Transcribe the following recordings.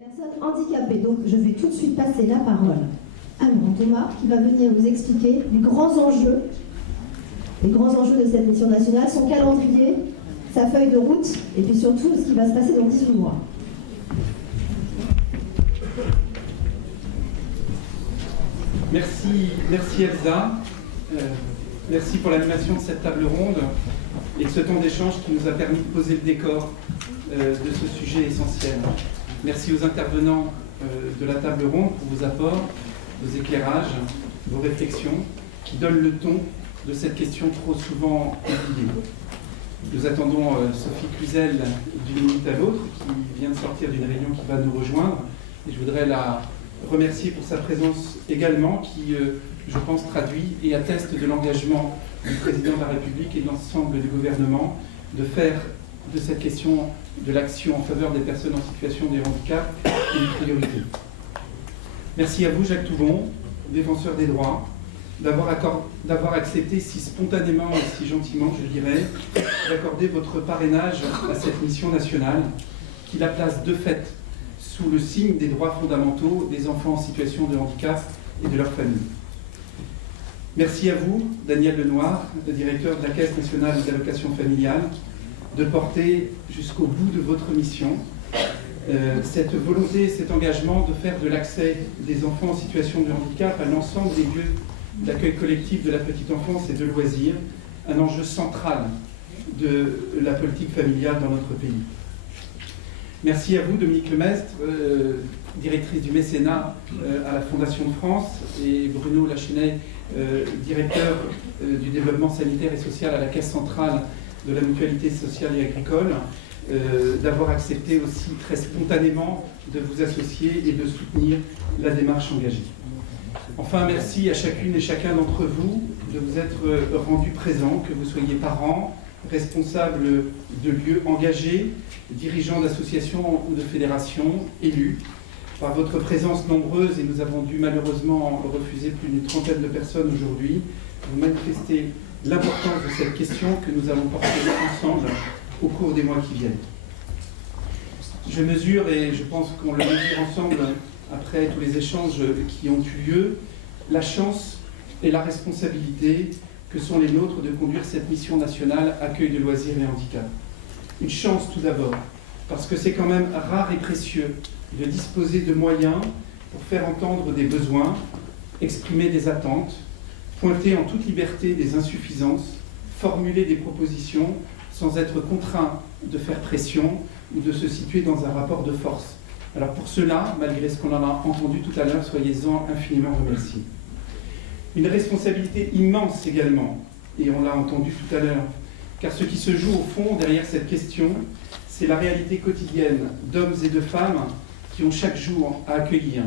Personnes handicapées. Donc je vais tout de suite passer la parole à Laurent Thomas qui va venir vous expliquer les grands enjeux de cette mission nationale, son calendrier, sa feuille de route et puis surtout ce qui va se passer dans 18 mois. Merci Elsa. Merci pour l'animation de cette table ronde et de ce temps d'échange qui nous a permis de poser le décor de ce sujet essentiel. Merci aux intervenants de la table ronde pour vos apports, vos éclairages, vos réflexions qui donnent le ton de cette question trop souvent oubliée. Nous attendons Sophie Cluzel d'une minute à l'autre qui vient de sortir d'une réunion qui va nous rejoindre et je voudrais la remercier pour sa présence également qui, je pense, traduit et atteste de l'engagement du président de la République et de l'ensemble du gouvernement de faire de cette question de l'action en faveur des personnes en situation de handicap une priorité. Merci à vous, Jacques Toubon, défenseur des droits, d'avoir accepté si spontanément et si gentiment, je dirais, d'accorder votre parrainage à cette mission nationale qui la place de fait sous le signe des droits fondamentaux des enfants en situation de handicap et de leurs familles. Merci à vous, Daniel Lenoir, le directeur de la Caisse nationale d'allocations familiales, de porter jusqu'au bout de votre mission cette volonté, cet engagement de faire de l'accès des enfants en situation de handicap à l'ensemble des lieux d'accueil collectif de la petite enfance et de loisirs, un enjeu central de la politique familiale dans notre pays. Merci à vous, Dominique Lemestre, directrice du mécénat à la Fondation de France, et Bruno Lachenay, directeur du développement sanitaire et social à la Caisse centrale de la mutualité sociale et agricole, d'avoir accepté aussi très spontanément de vous associer et de soutenir la démarche engagée. Enfin, merci à chacune et chacun d'entre vous de vous être rendu présent, que vous soyez parents, responsables de lieux engagés, dirigeants d'associations ou de fédérations, élus. Par votre présence nombreuse, et nous avons dû malheureusement refuser plus d'une trentaine de personnes aujourd'hui, vous manifestez l'importance de cette question que nous allons porter ensemble au cours des mois qui viennent. Je mesure, et je pense qu'on le mesure ensemble après tous les échanges qui ont eu lieu, la chance et la responsabilité que sont les nôtres de conduire cette mission nationale accueil de loisirs et handicap. Une chance tout d'abord, parce que c'est quand même rare et précieux de disposer de moyens pour faire entendre des besoins, exprimer des attentes, pointer en toute liberté des insuffisances, formuler des propositions sans être contraint de faire pression ou de se situer dans un rapport de force. Alors pour cela, malgré ce qu'on en a entendu tout à l'heure, soyez-en infiniment remerciés. Une responsabilité immense également, et on l'a entendu tout à l'heure, car ce qui se joue au fond derrière cette question, c'est la réalité quotidienne d'hommes et de femmes qui ont chaque jour à accueillir,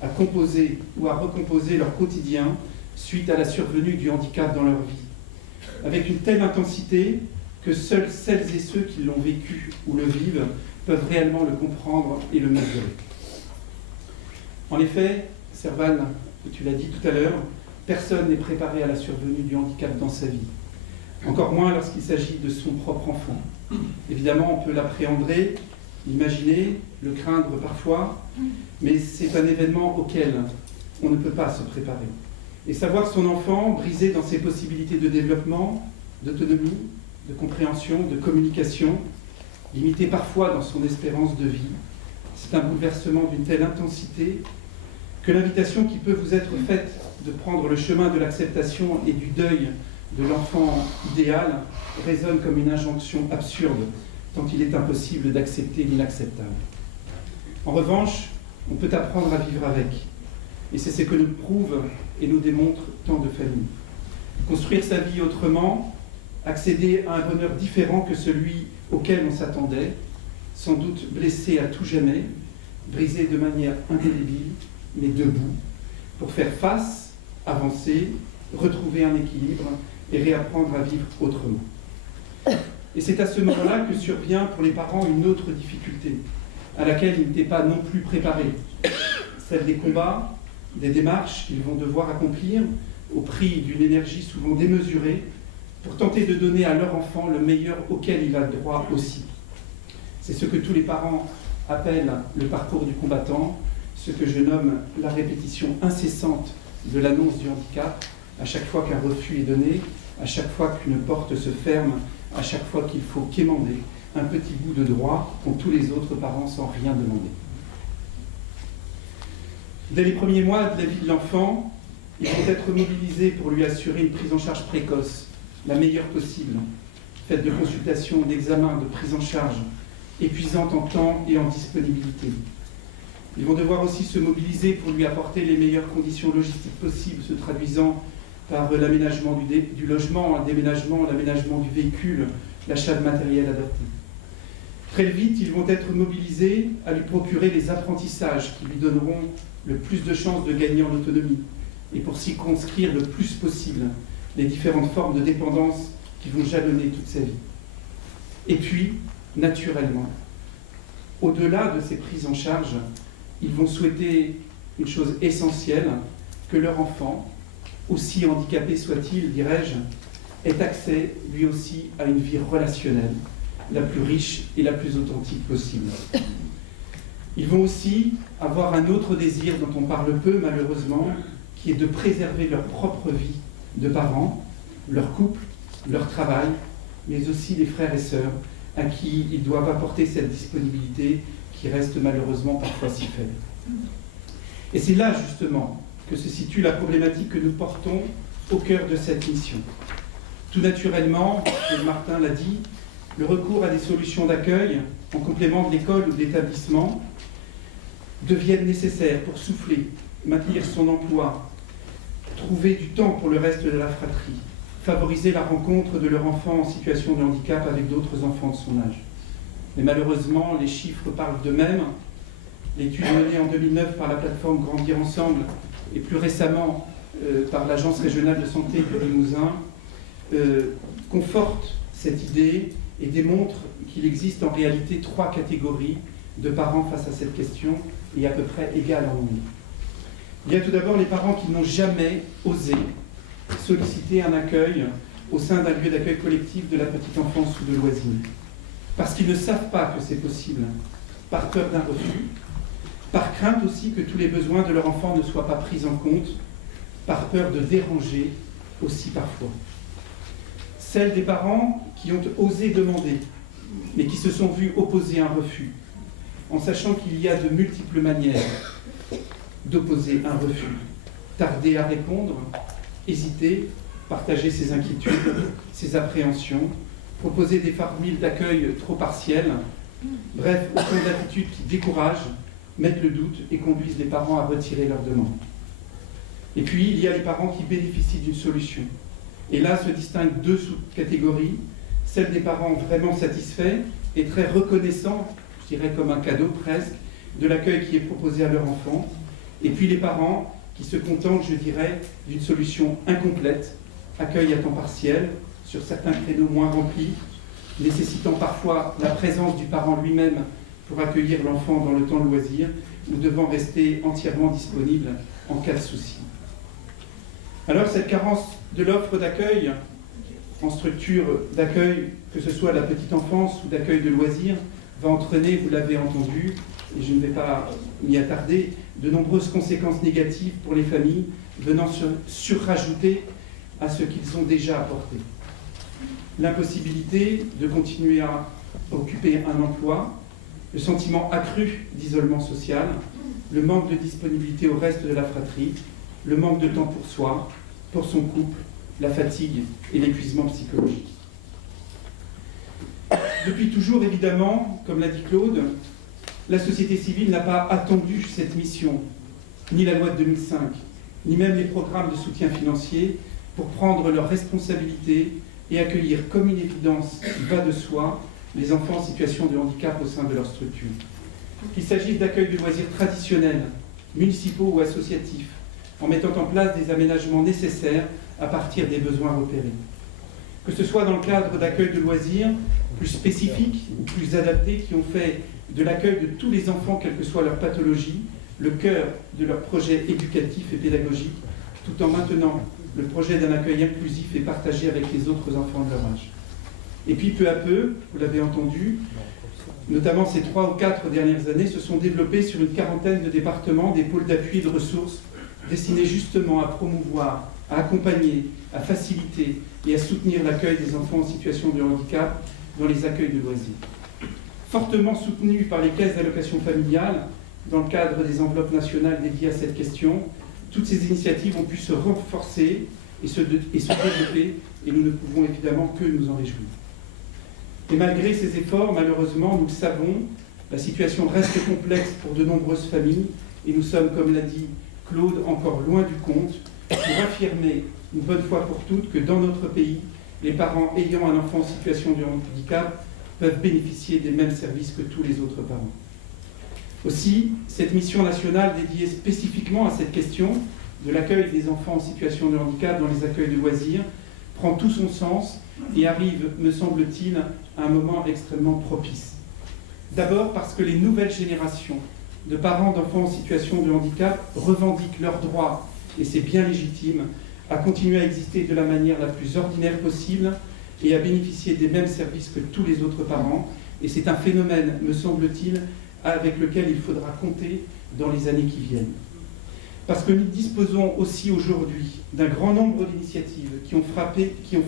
à composer ou à recomposer leur quotidien suite à la survenue du handicap dans leur vie, avec une telle intensité que seules celles et ceux qui l'ont vécu ou le vivent peuvent réellement le comprendre et le mesurer. En effet, Servan, tu l'as dit tout à l'heure, personne n'est préparé à la survenue du handicap dans sa vie, encore moins lorsqu'il s'agit de son propre enfant. Évidemment, on peut l'appréhender, l'imaginer, le craindre parfois, mais c'est un événement auquel on ne peut pas se préparer. Et savoir son enfant brisé dans ses possibilités de développement, d'autonomie, de compréhension, de communication, limité parfois dans son espérance de vie, c'est un bouleversement d'une telle intensité que l'invitation qui peut vous être faite de prendre le chemin de l'acceptation et du deuil de l'enfant idéal résonne comme une injonction absurde, tant il est impossible d'accepter l'inacceptable. En revanche, on peut apprendre à vivre avec, et c'est ce que nous prouvent et nous démontrent tant de familles. Construire sa vie autrement, accéder à un bonheur différent que celui auquel on s'attendait, sans doute blessé à tout jamais, brisé de manière indélébile, mais debout, pour faire face, avancer, retrouver un équilibre et réapprendre à vivre autrement. Et c'est à ce moment-là que survient pour les parents une autre difficulté, à laquelle ils n'étaient pas non plus préparés, celle des combats, des démarches qu'ils vont devoir accomplir au prix d'une énergie souvent démesurée pour tenter de donner à leur enfant le meilleur auquel il a droit aussi. C'est ce que tous les parents appelle le parcours du combattant, ce que je nomme la répétition incessante de l'annonce du handicap, à chaque fois qu'un refus est donné, à chaque fois qu'une porte se ferme, à chaque fois qu'il faut quémander un petit bout de droit qu'ont tous les autres parents sans rien demander. Dès les premiers mois de la vie de l'enfant, ils vont être mobilisés pour lui assurer une prise en charge précoce, la meilleure possible, faite de consultations, d'examens, de prise en charge, épuisante en temps et en disponibilité. Ils vont devoir aussi se mobiliser pour lui apporter les meilleures conditions logistiques possibles, se traduisant par l'aménagement du logement, un déménagement, l'aménagement du véhicule, l'achat de matériel adapté. Très vite, ils vont être mobilisés à lui procurer les apprentissages qui lui donneront le plus de chances de gagner en autonomie et pour circonscrire le plus possible les différentes formes de dépendance qui vont jalonner toute sa vie. Et puis, naturellement, au-delà de ces prises en charge, ils vont souhaiter une chose essentielle, que leur enfant, aussi handicapé soit-il, dirais-je, ait accès lui aussi à une vie relationnelle, la plus riche et la plus authentique possible. Ils vont aussi avoir un autre désir dont on parle peu malheureusement, qui est de préserver leur propre vie de parents, leur couple, leur travail, mais aussi les frères et sœurs à qui ils doivent apporter cette disponibilité qui reste malheureusement parfois si faible. Et c'est là justement que se situe la problématique que nous portons au cœur de cette mission. Tout naturellement, et Martin l'a dit, le recours à des solutions d'accueil en complément de l'école ou de l'établissement deviennent nécessaires pour souffler, maintenir son emploi, trouver du temps pour le reste de la fratrie, favoriser la rencontre de leur enfant en situation de handicap avec d'autres enfants de son âge. Mais malheureusement, les chiffres parlent d'eux-mêmes. L'étude menée en 2009 par la plateforme Grandir Ensemble et plus récemment par l'Agence régionale de santé du Limousin conforte cette idée et démontre qu'il existe en réalité 3 catégories de parents face à cette question et à peu près égales en nombre. Il y a tout d'abord les parents qui n'ont jamais osé solliciter un accueil au sein d'un lieu d'accueil collectif de la petite enfance ou de loisirs, parce qu'ils ne savent pas que c'est possible, par peur d'un refus, par crainte aussi que tous les besoins de leur enfant ne soient pas pris en compte, par peur de déranger aussi parfois. Celles des parents qui ont osé demander, mais qui se sont vus opposer un refus, en sachant qu'il y a de multiples manières d'opposer un refus. Tarder à répondre, hésiter, partager ses inquiétudes, ses appréhensions, proposer des formules d'accueil trop partielles, bref, autant d'attitudes qui découragent, mettent le doute et conduisent les parents à retirer leur demande. Et puis, il y a les parents qui bénéficient d'une solution. Et là se distinguent 2 sous-catégories, celle des parents vraiment satisfaits et très reconnaissants, je dirais comme un cadeau presque, de l'accueil qui est proposé à leur enfant, et puis les parents qui se contentent, je dirais, d'une solution incomplète, accueil à temps partiel, sur certains créneaux moins remplis, nécessitant parfois la présence du parent lui-même pour accueillir l'enfant dans le temps de loisir, ou devant rester entièrement disponible en cas de souci. Alors cette carence de l'offre d'accueil en structure d'accueil, que ce soit la petite enfance ou d'accueil de loisirs, va entraîner, vous l'avez entendu, et je ne vais pas m'y attarder, de nombreuses conséquences négatives pour les familles, venant surrajouter à ce qu'ils ont déjà apporté. L'impossibilité de continuer à occuper un emploi, le sentiment accru d'isolement social, le manque de disponibilité au reste de la fratrie, le manque de temps pour soi, pour son couple, la fatigue et l'épuisement psychologique. Depuis toujours, évidemment, comme l'a dit Claude, la société civile n'a pas attendu cette mission, ni la loi de 2005, ni même les programmes de soutien financier pour prendre leurs responsabilités et accueillir comme une évidence qui va de soi les enfants en situation de handicap au sein de leur structure. Qu'il s'agisse d'accueil de loisirs traditionnels, municipaux ou associatifs, en mettant en place des aménagements nécessaires à partir des besoins repérés. Que ce soit dans le cadre d'accueil de loisirs plus spécifiques ou plus adaptés qui ont fait de l'accueil de tous les enfants, quelle que soit leur pathologie, le cœur de leur projet éducatif et pédagogique, tout en maintenant le projet d'un accueil inclusif et partagé avec les autres enfants de leur âge. Et puis peu à peu, vous l'avez entendu, notamment ces 3 ou 4 dernières années, se sont développés sur une quarantaine de départements des pôles d'appui et de ressources destinés justement à promouvoir, à accompagner, à faciliter et à soutenir l'accueil des enfants en situation de handicap dans les accueils de loisirs. Fortement soutenus par les caisses d'allocation familiale, dans le cadre des enveloppes nationales dédiées à cette question, toutes ces initiatives ont pu se renforcer et se développer, et nous ne pouvons évidemment que nous en réjouir. Et malgré ces efforts, malheureusement, nous le savons, la situation reste complexe pour de nombreuses familles, et nous sommes, comme l'a dit Claude, encore loin du compte, pour affirmer une bonne fois pour toutes que dans notre pays, les parents ayant un enfant en situation de handicap peuvent bénéficier des mêmes services que tous les autres parents. Aussi, cette mission nationale dédiée spécifiquement à cette question de l'accueil des enfants en situation de handicap dans les accueils de loisirs prend tout son sens et arrive, me semble-t-il, à un moment extrêmement propice. D'abord parce que les nouvelles générations de parents d'enfants en situation de handicap revendiquent leurs droits, et c'est bien légitime, à continuer à exister de la manière la plus ordinaire possible et à bénéficier des mêmes services que tous les autres parents. Et c'est un phénomène, me semble-t-il, avec lequel il faudra compter dans les années qui viennent. Parce que nous disposons aussi aujourd'hui d'un grand nombre d'initiatives qui ont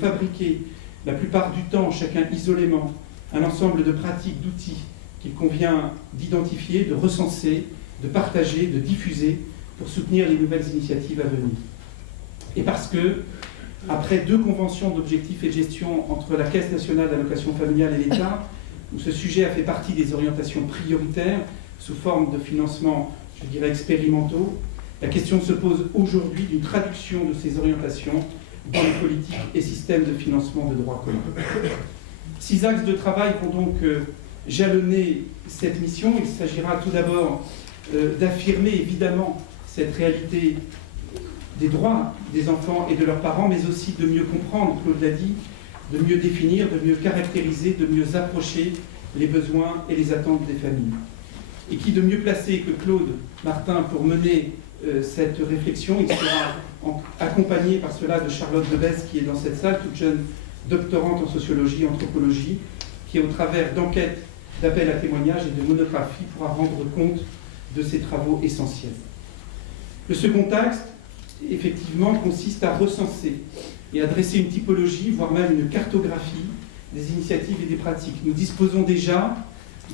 fabriqué, la plupart du temps, chacun isolément, un ensemble de pratiques, d'outils qu'il convient d'identifier, de recenser, de partager, de diffuser pour soutenir les nouvelles initiatives à venir. Et parce que, après 2 conventions d'objectifs et de gestion entre la Caisse nationale d'allocation familiale et l'État, où ce sujet a fait partie des orientations prioritaires sous forme de financement, je dirais, expérimentaux, la question se pose aujourd'hui d'une traduction de ces orientations dans les politiques et systèmes de financement de droit commun. 6 axes de travail vont donc jalonner cette mission. Il s'agira tout d'abord d'affirmer évidemment cette réalité des droits des enfants et de leurs parents, mais aussi de mieux comprendre, Claude l'a dit, de mieux définir, de mieux caractériser, de mieux approcher les besoins et les attentes des familles. Et qui de mieux placé que Claude Martin pour mener cette réflexion. Il sera accompagné par cela de Charlotte Debès, qui est dans cette salle, toute jeune doctorante en sociologie et anthropologie, qui, au travers d'enquêtes, d'appels à témoignages et de monographies, pourra rendre compte de ces travaux essentiels. Le second axe, effectivement, consiste à recenser et à dresser une typologie, voire même une cartographie des initiatives et des pratiques. Nous disposons déjà,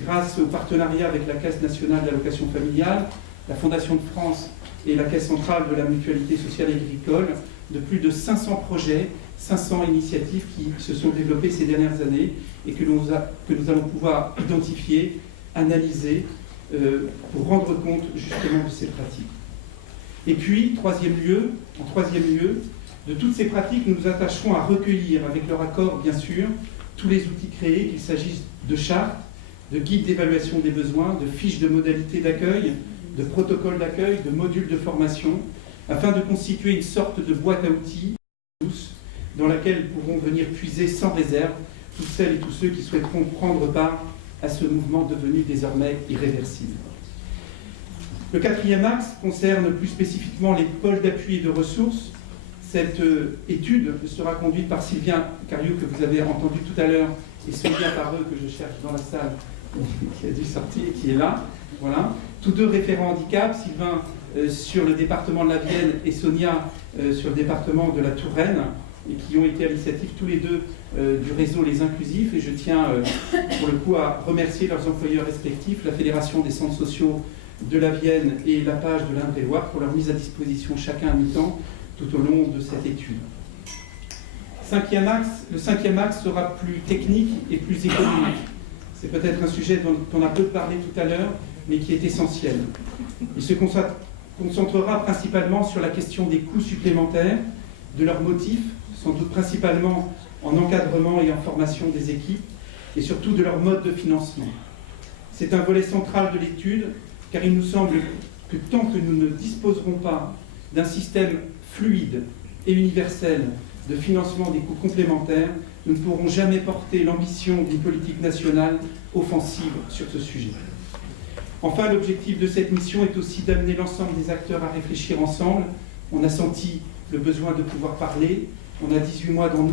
grâce au partenariat avec la Caisse nationale d'allocation familiale, la Fondation de France et la Caisse centrale de la mutualité sociale agricole, de plus de 500 projets, 500 initiatives qui se sont développées ces dernières années et que nous allons pouvoir identifier, analyser, pour rendre compte justement de ces pratiques. Et puis, en troisième lieu, de toutes ces pratiques, nous nous attacherons à recueillir, avec leur accord bien sûr, tous les outils créés, qu'il s'agisse de chartes, de guides d'évaluation des besoins, de fiches de modalités d'accueil, de protocoles d'accueil, de modules de formation, afin de constituer une sorte de boîte à outils dans laquelle pourront venir puiser sans réserve toutes celles et tous ceux qui souhaiteront prendre part à ce mouvement devenu désormais irréversible. Le 4e axe concerne plus spécifiquement les pôles d'appui et de ressources. Cette étude sera conduite par Sylvain Cariou, que vous avez entendu tout à l'heure, et Sonia Pareux, que je cherche dans la salle, qui a dû sortir, qui est là. Voilà. Tous deux référents handicap, Sylvain sur le département de la Vienne et Sonia sur le département de la Touraine, et qui ont été à l'initiative tous les deux du réseau Les Inclusifs. Et je tiens pour le coup à remercier leurs employeurs respectifs, la Fédération des centres sociaux de la Vienne et la page de l'Indre-et-Loire, pour leur mise à disposition chacun à mi-temps tout au long de cette étude. Le 5e axe sera plus technique et plus économique. C'est peut-être un sujet dont on a peu parlé tout à l'heure, mais qui est essentiel. Il se concentrera principalement sur la question des coûts supplémentaires, de leurs motifs, sans doute principalement en encadrement et en formation des équipes, et surtout de leur mode de financement. C'est un volet central de l'étude, car il nous semble que tant que nous ne disposerons pas d'un système fluide et universel de financement des coûts complémentaires, nous ne pourrons jamais porter l'ambition d'une politique nationale offensive sur ce sujet. Enfin, l'objectif de cette mission est aussi d'amener l'ensemble des acteurs à réfléchir ensemble. On a senti le besoin de pouvoir parler, on a 18 mois devant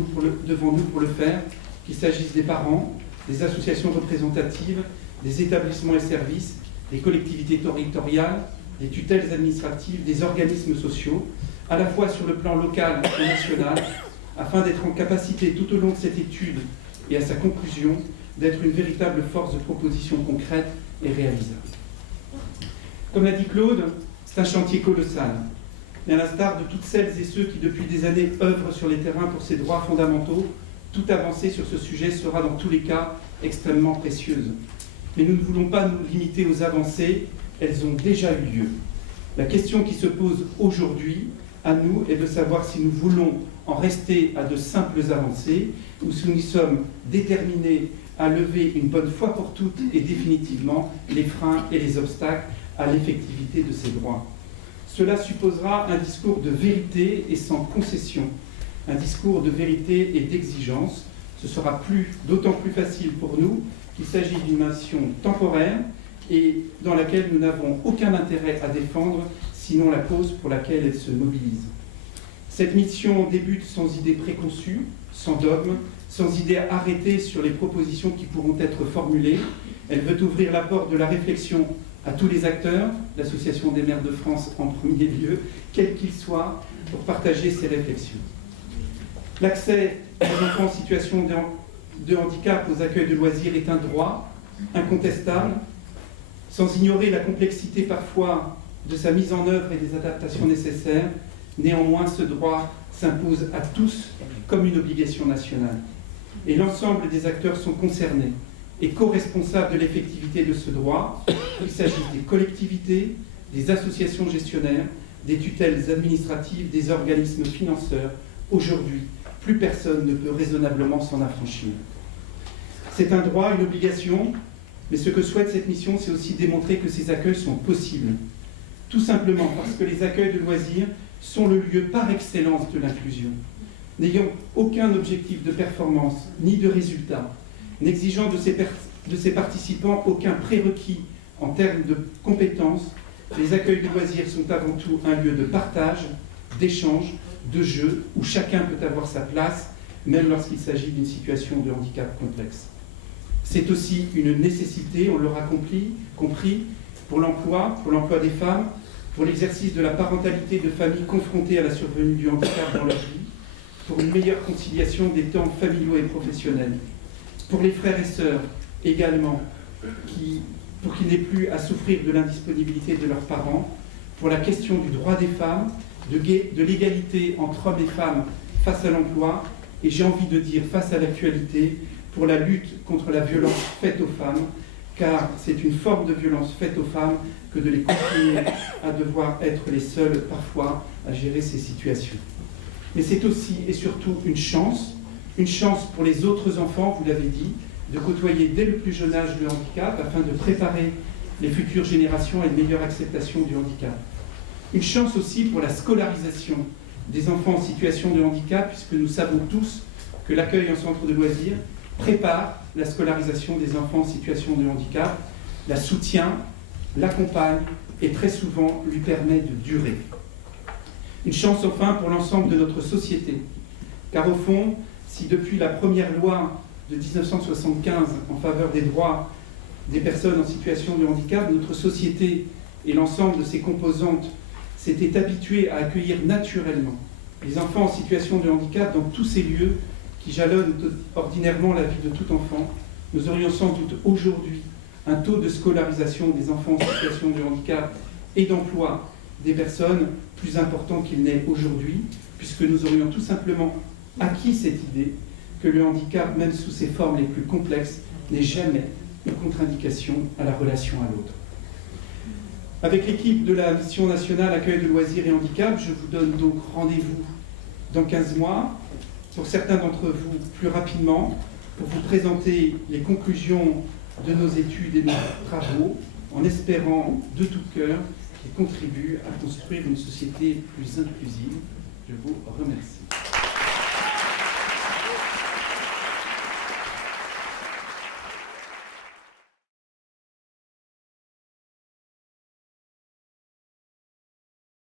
nous pour le faire, qu'il s'agisse des parents, des associations représentatives, des établissements et services, des collectivités territoriales, des tutelles administratives, des organismes sociaux, à la fois sur le plan local et national, afin d'être en capacité tout au long de cette étude et à sa conclusion d'être une véritable force de proposition concrète et réalisable. Comme l'a dit Claude, c'est un chantier colossal. Mais à l'instar de toutes celles et ceux qui depuis des années œuvrent sur les terrains pour ces droits fondamentaux, toute avancée sur ce sujet sera dans tous les cas extrêmement précieuse. Mais nous ne voulons pas nous limiter aux avancées, elles ont déjà eu lieu. La question qui se pose aujourd'hui à nous est de savoir si nous voulons en rester à de simples avancées ou si nous sommes déterminés à lever une bonne fois pour toutes et définitivement les freins et les obstacles à l'effectivité de ces droits. Cela supposera un discours de vérité et sans concession, un discours de vérité et d'exigence. Ce sera d'autant plus facile pour nous qu'il s'agit d'une mission temporaire et dans laquelle nous n'avons aucun intérêt à défendre, sinon la cause pour laquelle elle se mobilise. Cette mission débute sans idée préconçue, sans dogme, sans idée arrêtée sur les propositions qui pourront être formulées. Elle veut ouvrir la porte de la réflexion à tous les acteurs, l'Association des maires de France en premier lieu, quels qu'ils soient, pour partager ces réflexions. L'accès des enfants en situation de handicap aux accueils de loisirs est un droit incontestable, sans ignorer la complexité parfois de sa mise en œuvre et des adaptations nécessaires. Néanmoins, ce droit s'impose à tous comme une obligation nationale. Et l'ensemble des acteurs sont concernés et co-responsables de l'effectivité de ce droit, qu'il s'agisse des collectivités, des associations gestionnaires, des tutelles administratives, des organismes financeurs. Aujourd'hui, plus personne ne peut raisonnablement s'en affranchir. C'est un droit, une obligation, mais ce que souhaite cette mission, c'est aussi démontrer que ces accueils sont possibles. Tout simplement parce que les accueils de loisirs sont le lieu par excellence de l'inclusion. N'ayant aucun objectif de performance ni de résultat, n'exigeant de ses participants aucun prérequis en termes de compétences, les accueils de loisirs sont avant tout un lieu de partage, d'échange, de jeu, où chacun peut avoir sa place, même lorsqu'il s'agit d'une situation de handicap complexe. C'est aussi une nécessité, on l'aura compris, pour l'emploi des femmes, pour l'exercice de la parentalité de familles confrontées à la survenue du handicap dans leur vie, pour une meilleure conciliation des temps familiaux et professionnels, pour les frères et sœurs également, pour qu'ils n'aient plus à souffrir de l'indisponibilité de leurs parents, pour la question du droit des femmes, de l'égalité entre hommes et femmes face à l'emploi, et j'ai envie de dire face à l'actualité, pour la lutte contre la violence faite aux femmes, car c'est une forme de violence faite aux femmes que de les confiner à devoir être les seules parfois à gérer ces situations. Mais c'est aussi et surtout une chance pour les autres enfants, vous l'avez dit, de côtoyer dès le plus jeune âge le handicap afin de préparer les futures générations à une meilleure acceptation du handicap. Une chance aussi pour la scolarisation des enfants en situation de handicap, puisque nous savons tous que l'accueil en centre de loisirs prépare la scolarisation des enfants en situation de handicap, la soutient, l'accompagne et très souvent lui permet de durer. Une chance enfin pour l'ensemble de notre société, car au fond, si depuis la première loi de 1975 en faveur des droits des personnes en situation de handicap, notre société et l'ensemble de ses composantes s'étaient habitués à accueillir naturellement les enfants en situation de handicap dans tous ces lieux qui jalonnent ordinairement la vie de tout enfant, nous aurions sans doute aujourd'hui un taux de scolarisation des enfants en situation de handicap et d'emploi des personnes plus important qu'il n'est aujourd'hui, puisque nous aurions tout simplement acquis cette idée que le handicap, même sous ses formes les plus complexes, n'est jamais une contre-indication à la relation à l'autre. Avec l'équipe de la Mission nationale accueil de loisirs et handicap, je vous donne donc rendez-vous dans 15 mois, pour certains d'entre vous plus rapidement, pour vous présenter les conclusions de nos études et de nos travaux, en espérant de tout cœur qu'ils contribuent à construire une société plus inclusive. Je vous remercie.